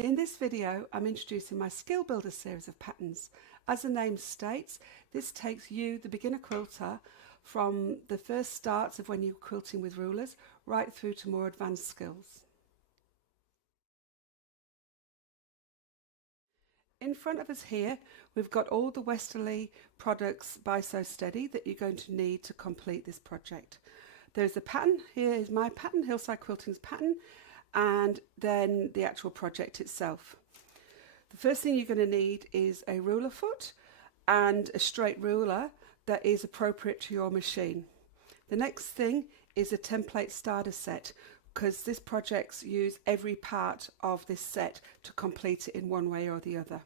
In this video, I'm introducing my Skill Builder series of patterns. As the name states, this takes you, the beginner quilter, from the first starts of when you're quilting with rulers, right through to more advanced skills. In front of us here, we've got all the Westerly products by So Steady that you're going to need to complete this project. There's the pattern, here is my pattern, Hillside Quilting's pattern, and then the actual project itself. The first thing you're going to need is a ruler foot and a straight ruler that is appropriate to your machine. The next thing is a template starter set, because this project use every part of this set to complete it in one way or the other.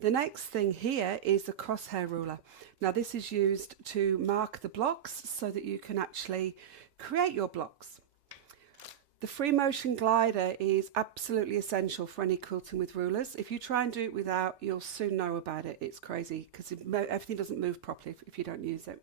The next thing here is the crosshair ruler. Now this is used to mark the blocks so that you can actually create your blocks. The free motion glider is absolutely essential for any quilting with rulers. If you try and do it without, you'll soon know about it. It's crazy because everything doesn't move properly if you don't use it.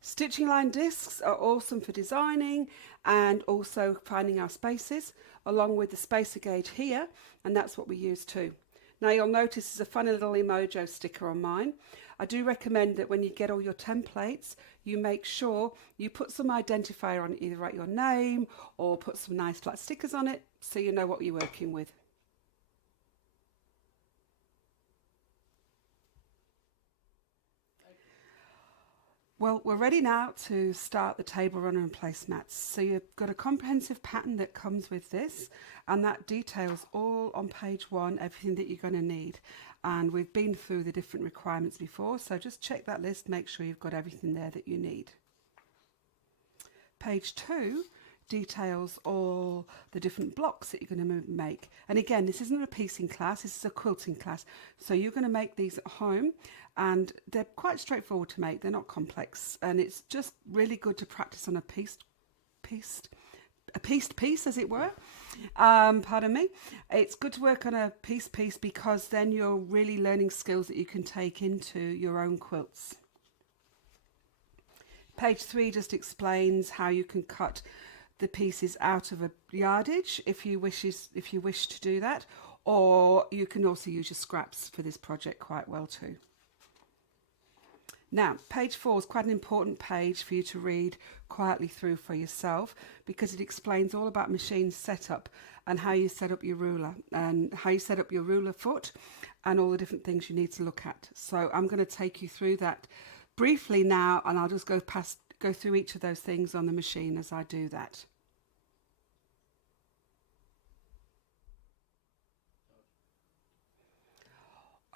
Stitching line discs are awesome for designing and also finding our spaces, along with the spacer gauge here, and that's what we use too. Now you'll notice there's a funny little Emojo sticker on mine. I do recommend that when you get all your templates, you make sure you put some identifier on it, either write your name or put some nice flat stickers on it so you know what you're working with. Well, we're ready now to start the table runner and placemats. So you've got a comprehensive pattern that comes with this, and that details all on page 1, everything that you're going to need. And we've been through the different requirements before, so just check that list, make sure you've got everything there that you need. Page 2 details all the different blocks that you're going to make. And again, this isn't a piecing class, this is a quilting class. So you're going to make these at home, and they're quite straightforward to make, they're not complex, and it's just really good to practice on a pieced piece, as it were. Pardon me. It's good to work on a piece because then you're really learning skills that you can take into your own quilts. Page 3 just explains how you can cut the pieces out of a yardage if you wish to do that, or you can also use your scraps for this project quite well too. Now, page 4 is quite an important page for you to read quietly through for yourself, because it explains all about machine setup and how you set up your ruler and how you set up your ruler foot and all the different things you need to look at. So I'm going to take you through that briefly now, and I'll just go through each of those things on the machine as I do that.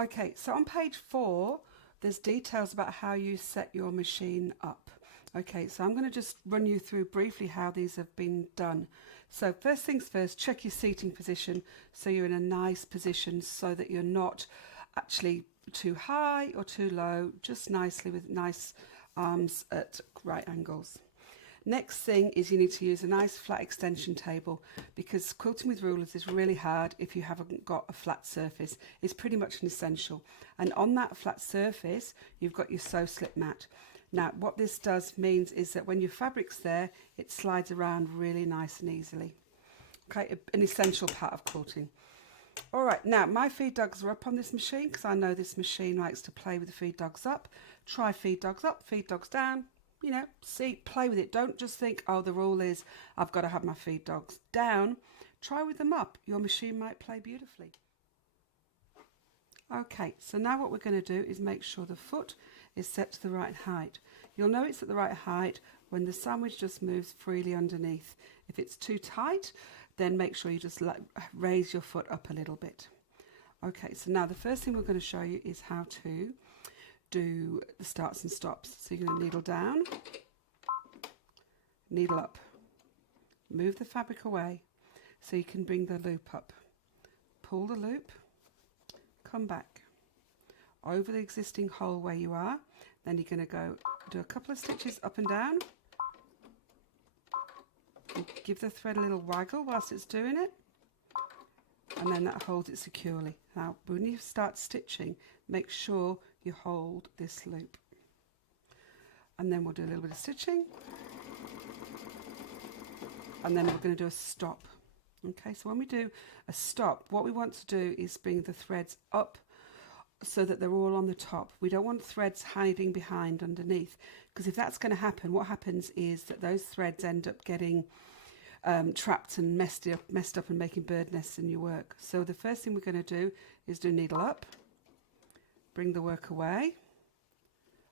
Okay, so on page 4, there's details about how you set your machine up. Okay, so I'm going to just run you through briefly how these have been done. So first things first, check your seating position so you're in a nice position so that you're not actually too high or too low, just nicely with nice arms at right angles. Next thing is you need to use a nice flat extension table, because quilting with rulers is really hard if you haven't got a flat surface. It's pretty much an essential. And on that flat surface, you've got your sew slip mat. Now, what this means is that when your fabric's there, it slides around really nice and easily. Okay, an essential part of quilting. All right, now my feed dogs are up on this machine because I know this machine likes to play with the feed dogs up. Try feed dogs up, feed dogs down. You know, see, play with it. Don't just think, oh, the rule is I've got to have my feed dogs down. Try with them up. Your machine might play beautifully. Okay, so now what we're going to do is make sure the foot is set to the right height. You'll know it's at the right height when the sandwich just moves freely underneath. If it's too tight, then make sure you just raise your foot up a little bit. Okay, so now the first thing we're going to show you is how to do the starts and stops. So you're going to needle down, needle up, move the fabric away so you can bring the loop up, pull the loop, come back over the existing hole where you are. Then you're going to go do a couple of stitches up and down, and give the thread a little waggle whilst it's doing it, and then that holds it securely. Now when you start stitching, make sure you hold this loop, and then we'll do a little bit of stitching, and then we're going to do a stop. Okay, so when we do a stop, what we want to do is bring the threads up so that they're all on the top. We don't want threads hiding behind underneath, because if that's going to happen, what happens is that those threads end up getting trapped and messed up and making bird nests in your work. So the first thing we're going to do is do needle up, bring the work away,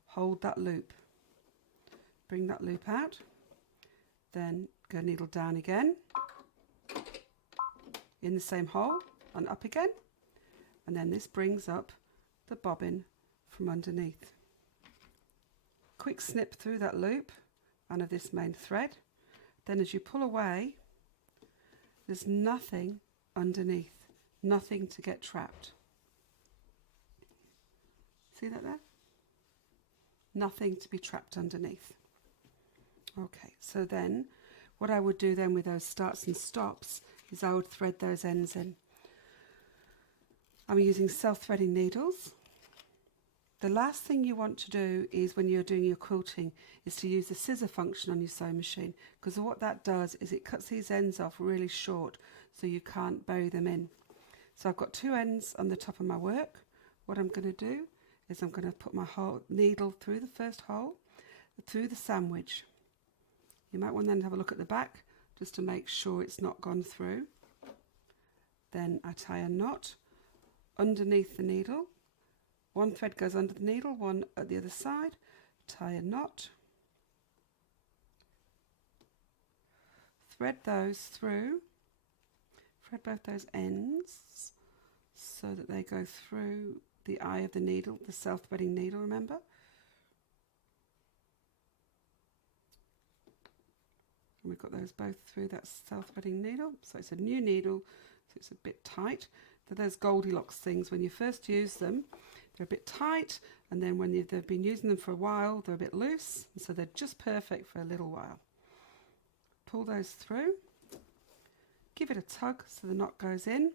hold that loop, bring that loop out, then go needle down again, in the same hole and up again, and then this brings up the bobbin from underneath. Quick snip through that loop and of this main thread. Then as you pull away, there's nothing underneath, nothing to get trapped. See that there? Nothing to be trapped underneath. Okay, so then what I would do then with those starts and stops is I would thread those ends in. I'm using self-threading needles. The last thing you want to do is when you're doing your quilting is to use the scissor function on your sewing machine, because what that does is it cuts these ends off really short so you can't bury them in. So I've got two ends on the top of my work. What I'm going to do is I'm going to put my needle through the first hole, through the sandwich. You might want to then have a look at the back just to make sure it's not gone through. Then I tie a knot underneath the needle. One thread goes under the needle, one at the other side. Tie a knot. Thread those through. Thread both those ends so that they go through the eye of the needle, the self-threading needle, remember? And we've got those both through that self-threading needle. So it's a new needle, so it's a bit tight. They're those Goldilocks things. When you first use them, they're a bit tight, and then when they've been using them for a while, they're a bit loose, and so they're just perfect for a little while. Pull those through. Give it a tug so the knot goes in.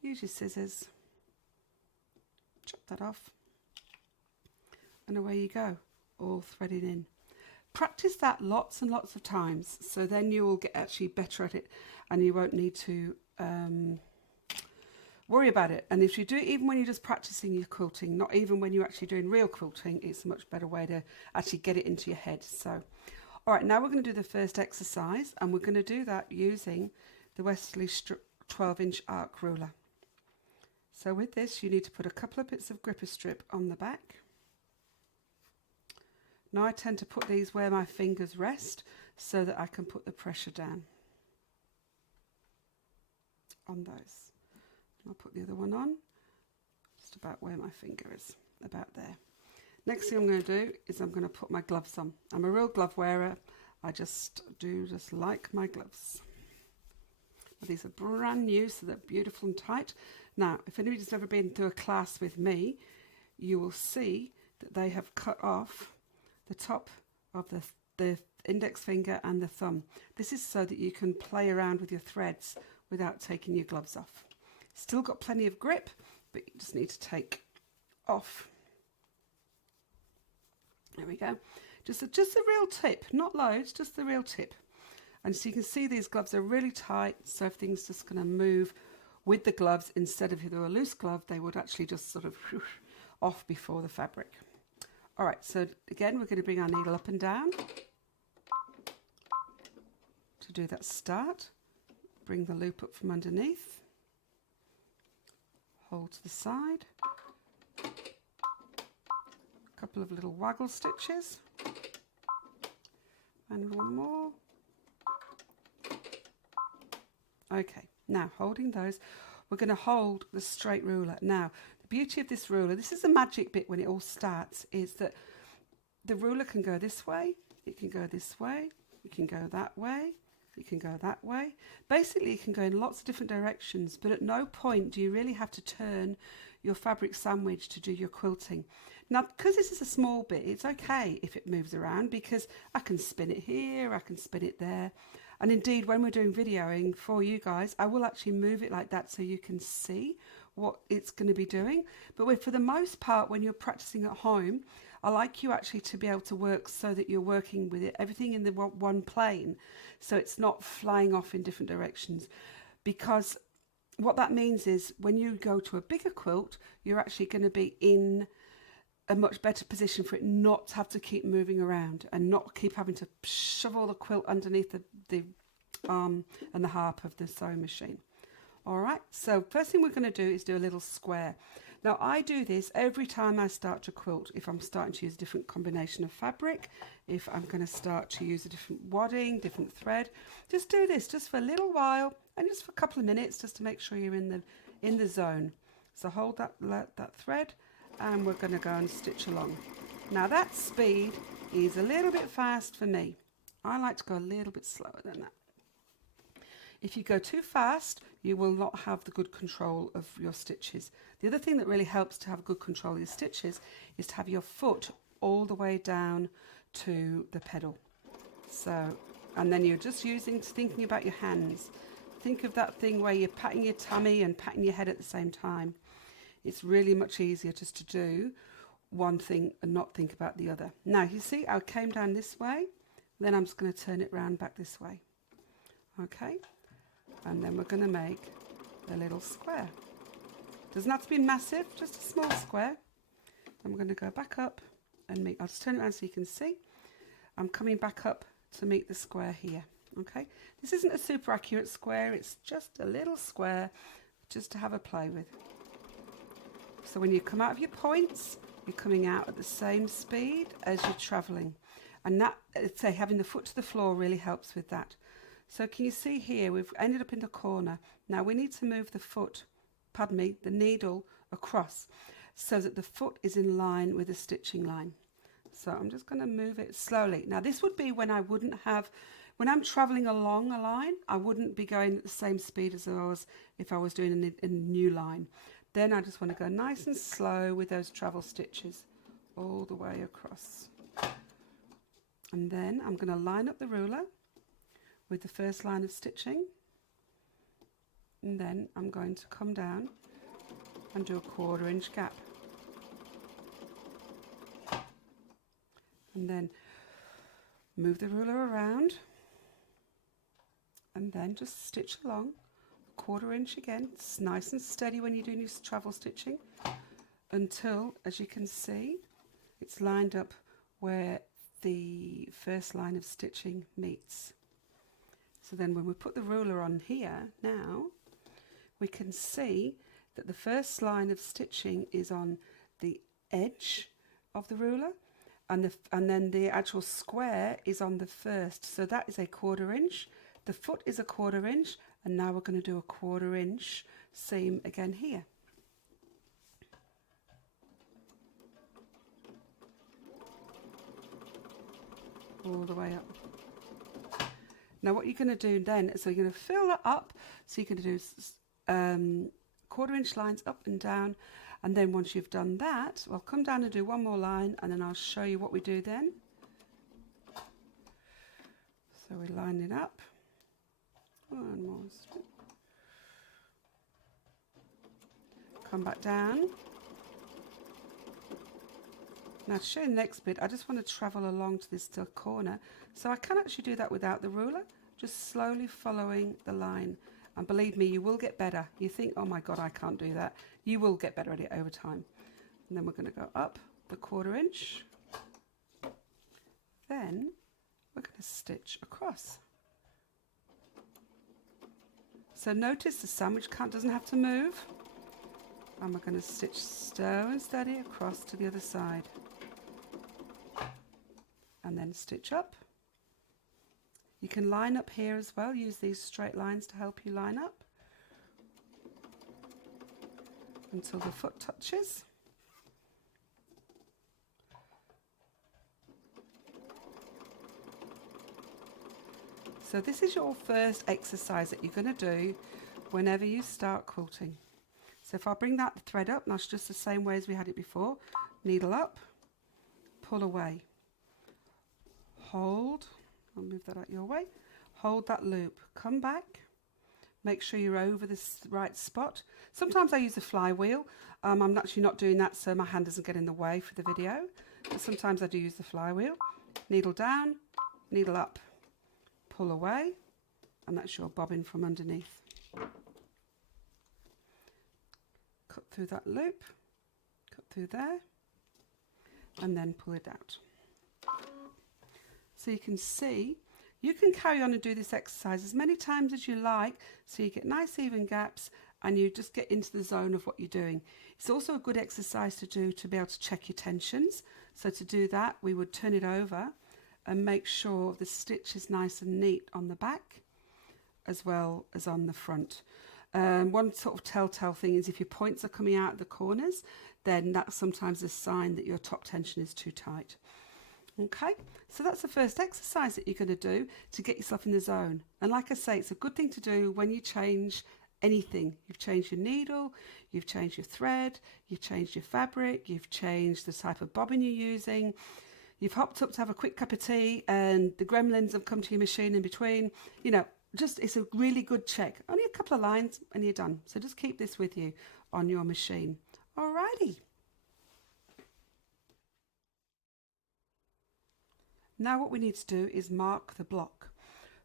Use your scissors. Chop that off. And away you go, all threaded in. Practice that lots and lots of times, so then you will get actually better at it and you won't need to worry about it. And if you do it even when you're just practicing your quilting, not even when you're actually doing real quilting, it's a much better way to actually get it into your head. So, all right, now we're going to do the first exercise, and we're going to do that using the Westerly 12-inch arc ruler. So with this, you need to put a couple of bits of gripper strip on the back. Now I tend to put these where my fingers rest so that I can put the pressure down on those. I'll put the other one on just about where my finger is, about there. Next thing I'm going to do is I'm going to put my gloves on. I'm a real glove wearer. I just like my gloves. These are brand new, so they're beautiful and tight. Now, if anybody's ever been through a class with me, you will see that they have cut off the top of the index finger and the thumb. This is so that you can play around with your threads without taking your gloves off. Still got plenty of grip, but you just need to take off. There we go. Just a real tip, not loads, just the real tip. And so you can see these gloves are really tight, so everything's just going to move with the gloves. Instead of if they were a loose glove, they would actually just sort of off before the fabric. All right, so again, we're going to bring our needle up and down to do that start. Bring the loop up from underneath. Hold to the side. A couple of little waggle stitches. And one more. Okay, now holding those, we're going to hold the straight ruler. Now, the beauty of this ruler, this is the magic bit when it all starts, is that the ruler can go this way, it can go this way, it can go that way, it can go that way. Basically, it can go in lots of different directions, but at no point do you really have to turn your fabric sandwich to do your quilting. Now, because this is a small bit, it's okay if it moves around, because I can spin it here, I can spin it there. And indeed, when we're doing videoing for you guys, I will actually move it like that so you can see what it's going to be doing. But for the most part, when you're practicing at home, I like you actually to be able to work so that you're working with it, everything in the one plane, so it's not flying off in different directions, because what that means is when you go to a bigger quilt, you're actually going to be in a much better position for it not to have to keep moving around and not keep having to shove all the quilt underneath the arm and the harp of the sewing machine. All right, so first thing we're going to do is do a little square. Now I do this every time I start to quilt. If I'm starting to use a different combination of fabric, if I'm going to start to use a different wadding, different thread, just do this just for a little while and just for a couple of minutes, just to make sure you're in the zone. So hold that thread, and we're going to go and stitch along. Now that speed is a little bit fast for me. I like to go a little bit slower than that. If you go too fast, you will not have the good control of your stitches. The other thing that really helps to have good control of your stitches is to have your foot all the way down to the pedal. So, and then you're just thinking about your hands. Think of that thing where you're patting your tummy and patting your head at the same time. It's really much easier just to do one thing and not think about the other. Now, you see, I came down this way, then I'm just going to turn it round back this way. Okay, and then we're going to make a little square. Doesn't have to be massive, just a small square. Then we're going to go back up and meet. I'll just turn it around so you can see. I'm coming back up to meet the square here. Okay, this isn't a super accurate square, it's just a little square just to have a play with. So when you come out of your points, you're coming out at the same speed as you're travelling. And that, say, having the foot to the floor really helps with that. So can you see here, we've ended up in the corner. Now we need to move the foot, pardon me, the needle across so that the foot is in line with the stitching line. So I'm just going to move it slowly. Now this would be when I wouldn't have, when I'm travelling along a line, I wouldn't be going at the same speed as I was if I was doing a new line. Then I just want to go nice and slow with those travel stitches all the way across. And then I'm going to line up the ruler with the first line of stitching, and then I'm going to come down and do a 1/4 inch gap, and then move the ruler around and then just stitch along 1/4 inch again. It's nice and steady when you're doing your travel stitching until, as you can see, it's lined up where the first line of stitching meets. So then when we put the ruler on here now, we can see that the first line of stitching is on the edge of the ruler, and then the actual square is on the first. So that is a 1/4 inch. The foot is a 1/4 inch, and now we're going to do a 1/4 inch seam again here. All the way up. Now what you're going to do then is, so you're going to fill that up, so you're going to do 1/4 inch lines up and down, and then once you've done that, I'll come down and do one more line, and then I'll show you what we do then. So we line it up, one more strip, come back down. Now to show you the next bit, I just want to travel along to this corner, so I can actually do that without the ruler, just slowly following the line. And believe me, you will get better. You think, oh my God, I can't do that. You will get better at it over time. And then we're going to go up the 1/4 inch. Then we're going to stitch across. So notice the sandwich count doesn't have to move. And we're going to stitch slow and steady across to the other side. And then stitch up. You can line up here as well, use these straight lines to help you line up until the foot touches. So this is your first exercise that you're going to do whenever you start quilting. So if I bring that thread up, that's just the same way as we had it before. Needle up, pull away, hold, I'll move that out your way, hold that loop, come back, make sure you're over this right spot. Sometimes I use a flywheel. I'm actually not doing that so my hand doesn't get in the way for the video. but sometimes I do use the flywheel. Needle down, needle up, pull away, and that's your bobbin from underneath. Cut through that loop, cut through there, and then pull it out. So you can see, you can carry on and do this exercise as many times as you like, so you get nice even gaps and you just get into the zone of what you're doing. It's also a good exercise to do to be able to check your tensions. So to do that, we would turn it over and make sure the stitch is nice and neat on the back as well as on the front. One sort of telltale thing is if your points are coming out at the corners, then that's sometimes a sign that your top tension is too tight. Okay, so that's the first exercise that you're going to do to get yourself in the zone. And like I say, it's a good thing to do when you change anything. You've changed your needle, you've changed your thread, you've changed your fabric, you've changed the type of bobbin you're using, you've hopped up to have a quick cup of tea and the gremlins have come to your machine in between. You know, just it's a really good check. Only a couple of lines and you're done. So just keep this with you on your machine. Alrighty. Now what we need to do is mark the block.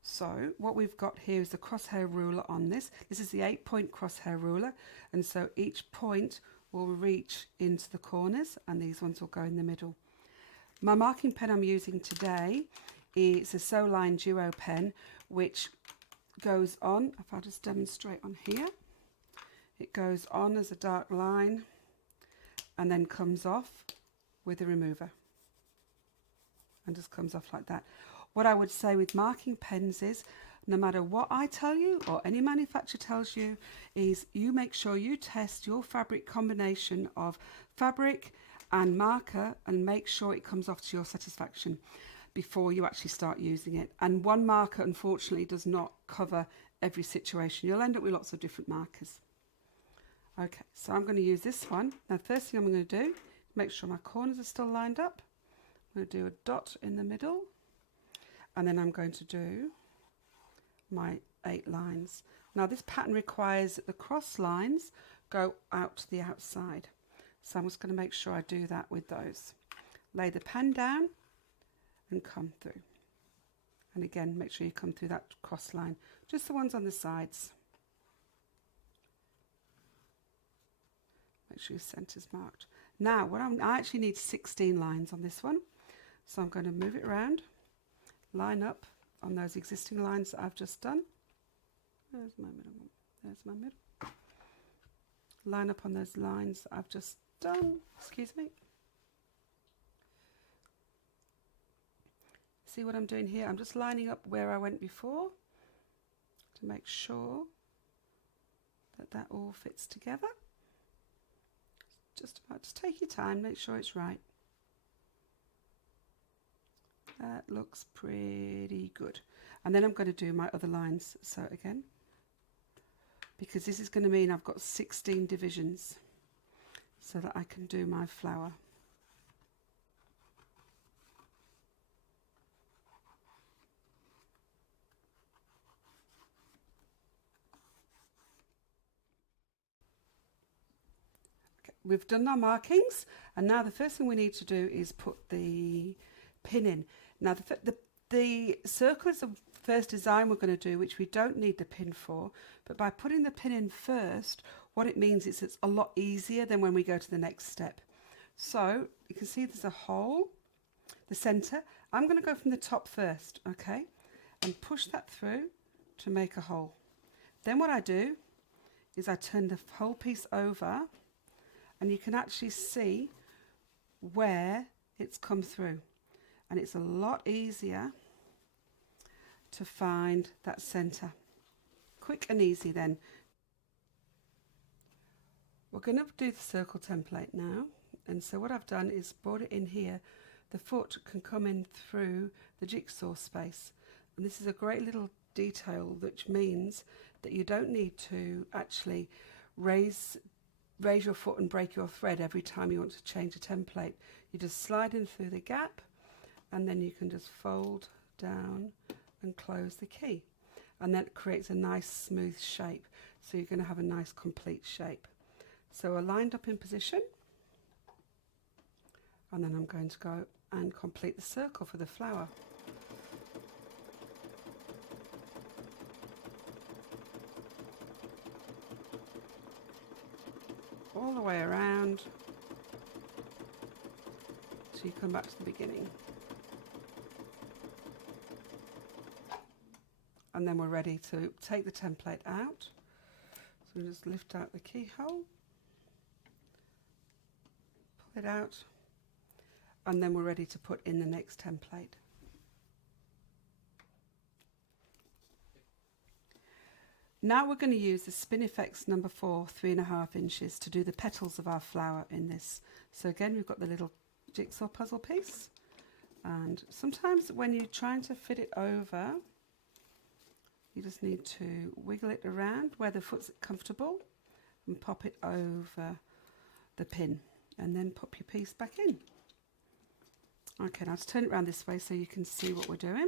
So what we've got here is the crosshair ruler on this. This is the 8-point crosshair ruler, and so each point will reach into the corners and these ones will go in the middle. My marking pen I'm using today is a Soline Duo pen, which goes on, if I just demonstrate on here, it goes on as a dark line and then comes off with a remover and just comes off like that. What I would say with marking pens is, no matter what I tell you or any manufacturer tells you, is you make sure you test your fabric combination of fabric and marker and make sure it comes off to your satisfaction before you actually start using it. And one marker unfortunately does not cover every situation. You'll end up with lots of different markers. Okay, so I'm going to use this one. Now the first thing I'm going to do, make sure my corners are still lined up. I'm going to do a dot in the middle and then I'm going to do my 8 lines. Now this pattern requires that the cross lines go out to the outside. So I'm just going to make sure I do that with those. Lay the pen down and come through. And again, make sure you come through that cross line, just the ones on the sides. Make sure your centre's marked. Now, I actually need 16 lines on this one. So I'm going to move it around, line up on those existing lines that I've just done. There's my middle one. There's my middle. Line up on those lines that I've just done. Excuse me. See what I'm doing here? I'm just lining up where I went before to make sure that that all fits together. Just about to take your time, make sure it's right. That looks pretty good. And then I'm going to do my other lines. So again, because this is going to mean I've got 16 divisions so that I can do my flower. Okay, we've done our markings and now the first thing we need to do is put the pin in. Now the circle is the first design we're going to do, which we don't need the pin for, but by putting the pin in first, what it means is it's a lot easier than when we go to the next step. So you can see there's a hole, the center. I'm going to go from the top first, okay, and push that through to make a hole. Then what I do is I turn the whole piece over and you can actually see where it's come through. And it's a lot easier to find that center. Quick and easy then. We're going to do the circle template now. And so what I've done is brought it in here. The foot can come in through the jigsaw space. And this is a great little detail, which means that you don't need to actually raise your foot and break your thread every time you want to change a template. You just slide in through the gap and then you can just fold down and close the key. And that creates a nice smooth shape. So you're going to have a nice complete shape. So we're lined up in position. And then I'm going to go and complete the circle for the flower. All the way around till you come back to the beginning. And then we're ready to take the template out. So we just lift out the keyhole, pull it out, and then we're ready to put in the next template. Now we're going to use the Spinifex number 4, 3.5 inches to do the petals of our flower in this. So again, we've got the little jigsaw puzzle piece, and sometimes when you're trying to fit it over, you just need to wiggle it around where the foot's comfortable and pop it over the pin, and then pop your piece back in. Okay, now to turn it around this way so you can see what we're doing.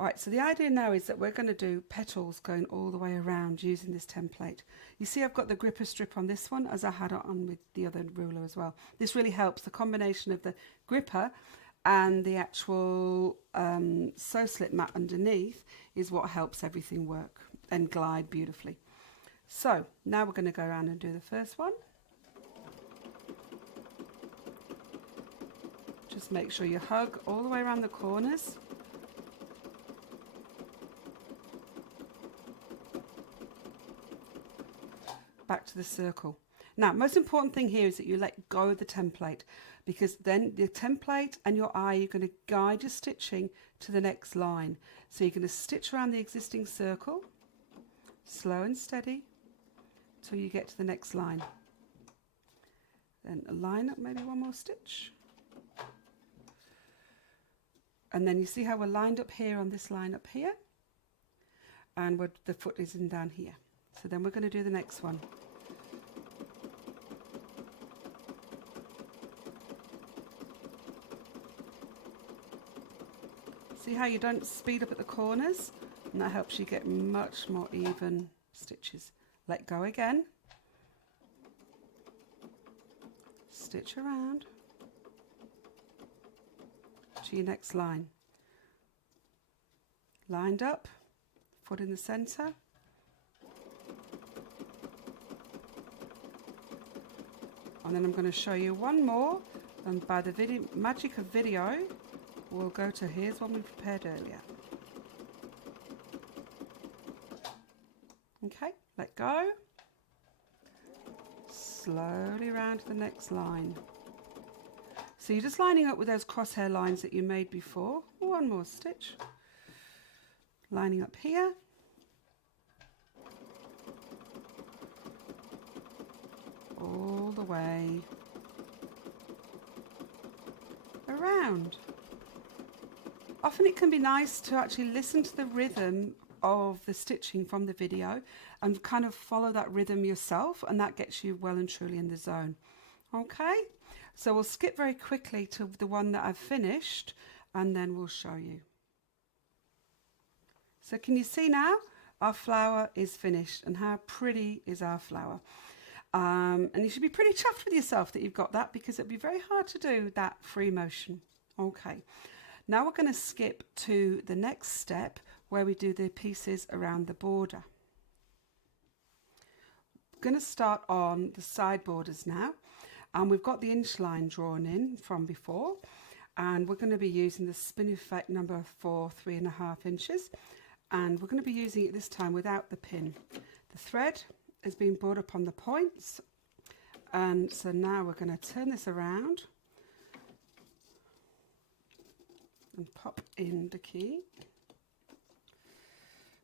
Alright, so the idea now is that we're going to do petals going all the way around using this template. You see I've got the gripper strip on this one, as I had it on with the other ruler as well. This really helps. The combination of the gripper and the actual sew slip mat underneath is what helps everything work and glide beautifully. So now we're going to go around and do the first one. Just make sure you hug all the way around the corners. Back to the circle. Now, most important thing here is that you let go of the template, because then the template and your eye, you're going to guide your stitching to the next line. So you're going to stitch around the existing circle, slow and steady, till you get to the next line. Then line up maybe one more stitch. And then you see how we're lined up here on this line up here, and the foot is in down here. So then we're going to do the next one. See how you don't speed up at the corners, and that helps you get much more even stitches. Let go again. Stitch around to your next line. Lined up, foot in the center. And then I'm going to show you one more, and by the magic of video, we'll go to here's one we prepared earlier. Okay, let go. Slowly round to the next line. So you're just lining up with those crosshair lines that you made before. One more stitch. Lining up here. All the way around. Often it can be nice to actually listen to the rhythm of the stitching from the video and kind of follow that rhythm yourself, and that gets you well and truly in the zone. Okay, so we'll skip very quickly to the one that I've finished, and then we'll show you. So can you see now our flower is finished, and how pretty is our flower? And you should be pretty chuffed with yourself that you've got that, because it'd be very hard to do that free motion. Okay, now we're going to skip to the next step where we do the pieces around the border. We're going to start on the side borders now, and we've got the inch line drawn in from before, and we're going to be using the Spinifex number 4, 3.5 inches, and we're going to be using it this time without the pin. The thread is being brought up on the points, and so now we're going to turn this around and pop in the key.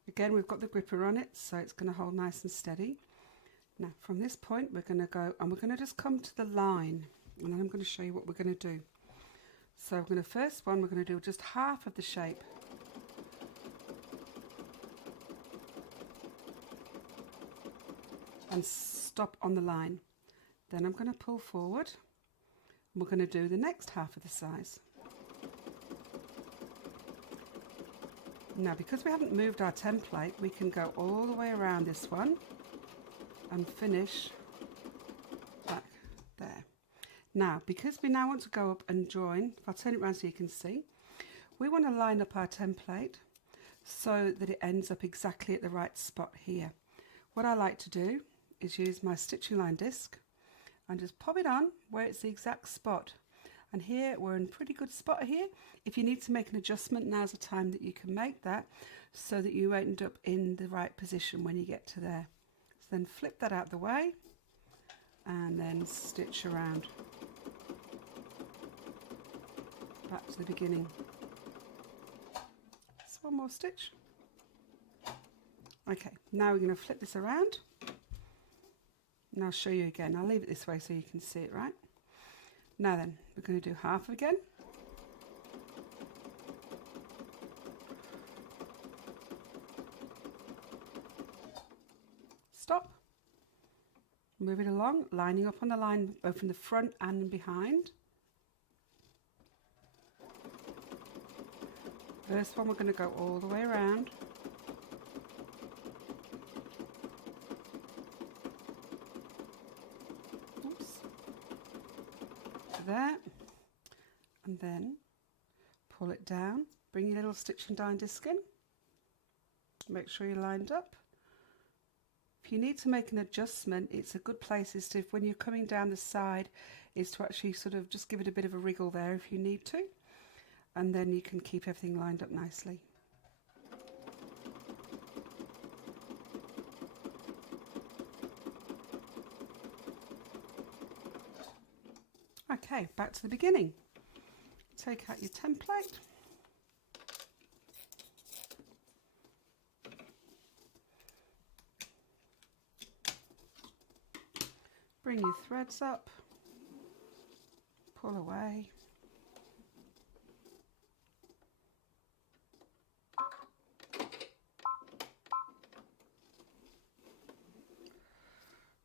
Again, we've got the gripper on it, so it's going to hold nice and steady. Now from this point we're going to go, and we're going to just come to the line, and then I'm going to show you what we're going to do. So we're going to, first one, we're going to do just half of the shape. And stop on the line. Then I'm going to pull forward, and we're going to do the next half of the size. Now because we haven't moved our template, we can go all the way around this one and finish back there. Now, because we now want to go up and join, if I turn it around so you can see, we want to line up our template so that it ends up exactly at the right spot here. What I like to do is use my stitching line disc and just pop it on where it's the exact spot. And here we're in a pretty good spot here. If you need to make an adjustment, now's the time that you can make that so that you end up in the right position when you get to there. So then flip that out the way and then stitch around back to the beginning. Just one more stitch. Okay, now we're going to flip this around and I'll show you again. I'll leave it this way so you can see it, right? Now then, we're going to do half again. Stop. Move it along, lining up on the line both in the front and behind. First one we're going to go all the way around. Oops. There. And then pull it down, bring your little stitching line disc in. Make sure you're lined up. If you need to make an adjustment, it's a good place is to, when you're coming down the side, is to actually sort of just give it a bit of a wriggle there if you need to. And then you can keep everything lined up nicely. Okay, back to the beginning. Take out your template. Bring your threads up, pull away.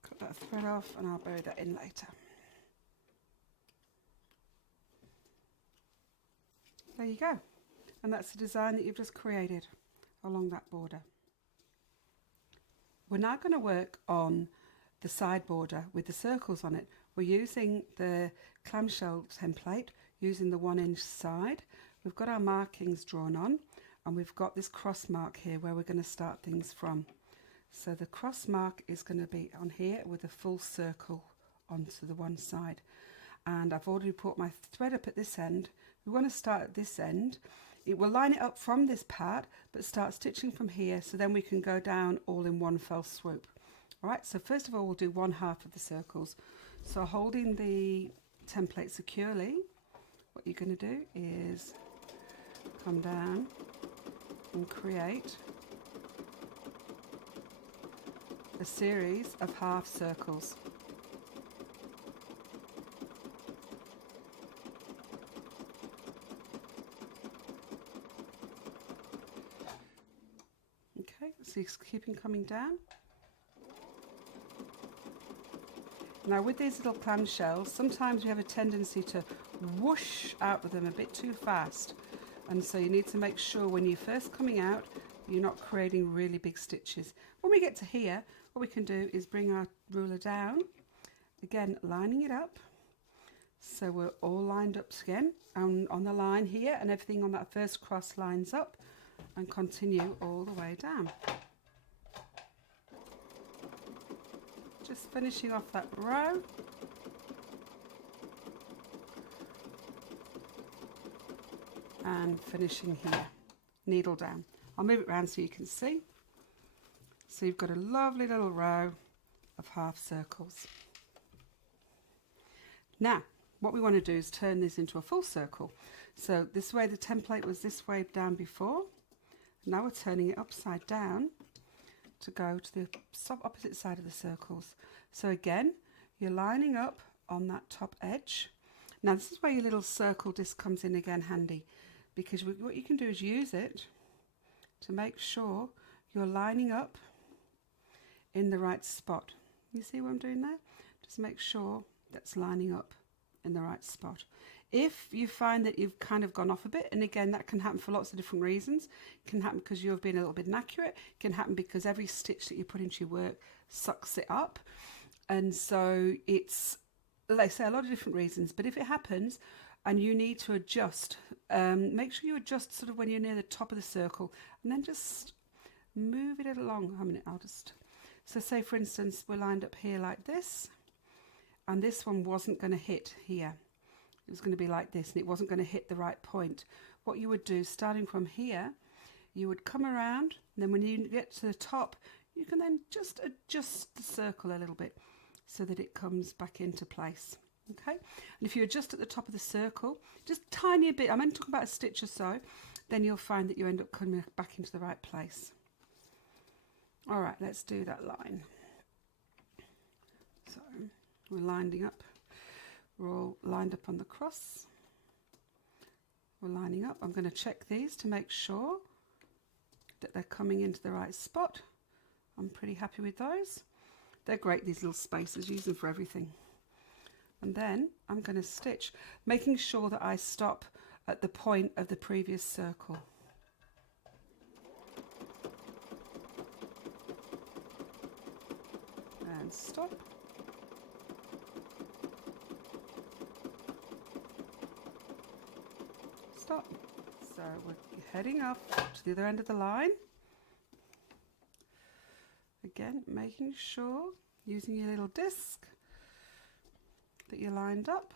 Cut that thread off and I'll bury that in later. There you go. And that's the design that you've just created along that border. We're now going to work on the side border with the circles on it. We're using the clamshell template, using the 1-inch side. We've got our markings drawn on and we've got this cross mark here where we're going to start things from. So the cross mark is going to be on here with a full circle onto the one side. And I've already put my thread up at this end. We want to start at this end. It will line it up from this part but start stitching from here so then we can go down all in one fell swoop. Alright, so first of all we'll do 1/2 of the circles. So holding the template securely, what you're going to do is come down and create a series of half circles. Okay, so you're keeping coming down. Now with these little clamshells, sometimes we have a tendency to whoosh out with them a bit too fast. And so you need to make sure when you're first coming out, you're not creating really big stitches. When we get to here, what we can do is bring our ruler down, again lining it up. So we're all lined up again on the line here and everything on that first cross lines up and continue all the way down. Just finishing off that row. And finishing here, needle down. I'll move it around so you can see. So you've got a lovely little row of half circles. Now, what we want to do is turn this into a full circle. So this way the template was this way down before. Now we're turning it upside down to go to the opposite side of the circles. So again, you're lining up on that top edge. Now this is where your little circle disc comes in again handy, because what you can do is use it to make sure you're lining up in the right spot. You see what I'm doing there? Just make sure that's lining up in the right spot. If you find that you've kind of gone off a bit, and again that can happen for lots of different reasons, it can happen because you've been a little bit inaccurate, it can happen because every stitch that you put into your work sucks it up, and so it's like I say, a lot of different reasons, but if it happens and you need to adjust, make sure you adjust sort of when you're near the top of the circle, and then just move it along. A minute, so say for instance we're lined up here like this, and this one wasn't going to hit here. It was going to be like this, and it wasn't going to hit the right point. What you would do, starting from here, you would come around, and then when you get to the top, you can then just adjust the circle a little bit so that it comes back into place. Okay, and if you adjust at the top of the circle, just tiny bit, I'm only talking about a stitch or so, then you'll find that you end up coming back into the right place. All right, let's do that line. So we're lining up. We're all lined up on the cross. We're lining up. I'm going to check these to make sure that they're coming into the right spot. I'm pretty happy with those. They're great, these little spaces, use them for everything. And then I'm going to stitch, making sure that I stop at the point of the previous circle. And stop. Stop. So we're heading up to the other end of the line. Again, making sure, using your little disc, that you're lined up,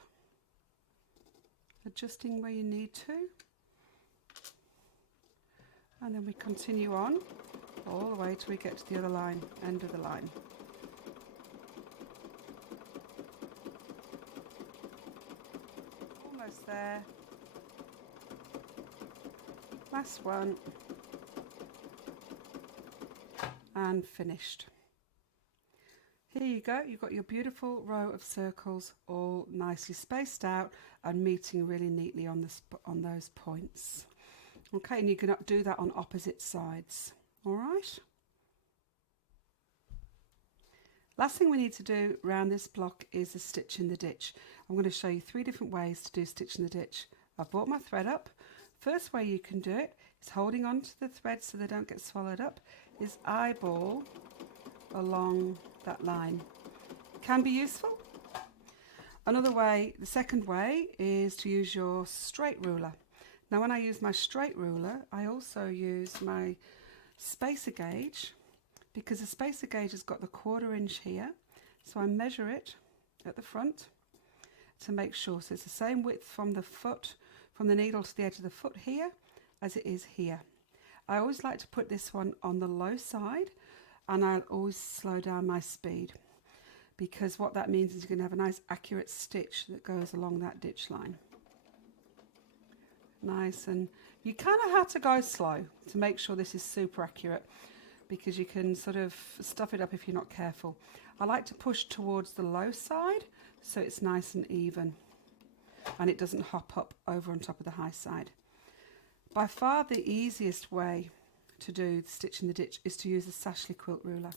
adjusting where you need to, and then we continue on all the way till we get to the other line, end of the line. Almost there. Last one. And finished. Here you go, you've got your beautiful row of circles all nicely spaced out and meeting really neatly on those points. Okay, and you can do that on opposite sides. All right. Last thing we need to do around this block is a stitch in the ditch. I'm going to show you 3 different ways to do stitch in the ditch. I've brought my thread up. First way you can do it is holding on to the thread so they don't get swallowed up, is eyeball along that line. Can be useful. Another way, the second way, is to use your straight ruler. Now when I use my straight ruler, I also use my spacer gauge, because the spacer gauge has got the 1/4 inch here, so I measure it at the front to make sure, so it's the same width from the foot, from the needle to the edge of the foot here as it is here. I always like to put this one on the low side, and I'll always slow down my speed, because what that means is you're going to have a nice accurate stitch that goes along that ditch line. Nice, and you kind of have to go slow to make sure this is super accurate, because you can sort of stuff it up if you're not careful. I like to push towards the low side so it's nice and even and it doesn't hop up over on top of the high side. By far the easiest way to do the stitch in the ditch is to use a Sashley quilt ruler.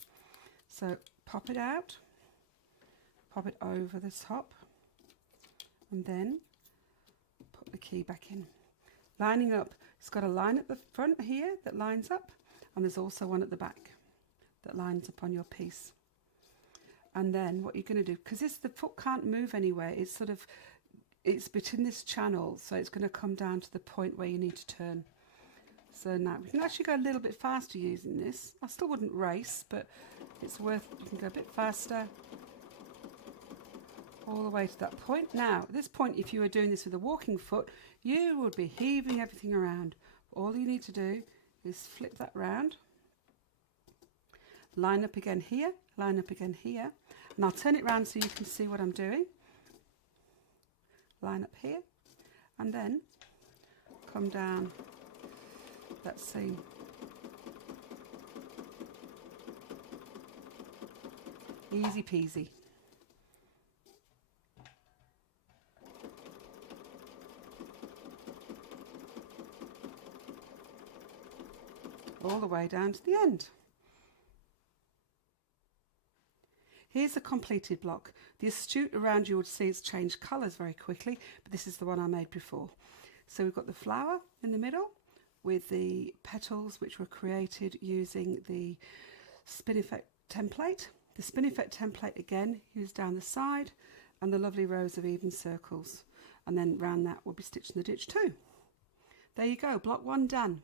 So pop it out, pop it over the top, and then put the key back in. Lining up, it's got a line at the front here that lines up, and there's also one at the back that lines up on your piece. And then what you're going to do, because the foot can't move anywhere, it's between this channel, so it's going to come down to the point where you need to turn. So now we can actually go a little bit faster using this. I still wouldn't race, but it's worth, you can go a bit faster all the way to that point. Now, at this point, if you were doing this with a walking foot, you would be heaving everything around. All you need to do is flip that round, line up again here, line up again here, and I'll turn it round so you can see what I'm doing. Line up here, and then come down that seam. Easy peasy. All the way down to the end. Here's a completed block. The astute around you would see it's changed colours very quickly, but this is the one I made before. So we've got the flower in the middle with the petals which were created using the Spin Effect template. The Spin Effect template again used down the side, and the lovely rows of even circles, and then round that we'll be stitching the ditch too. There you go, block 1 done.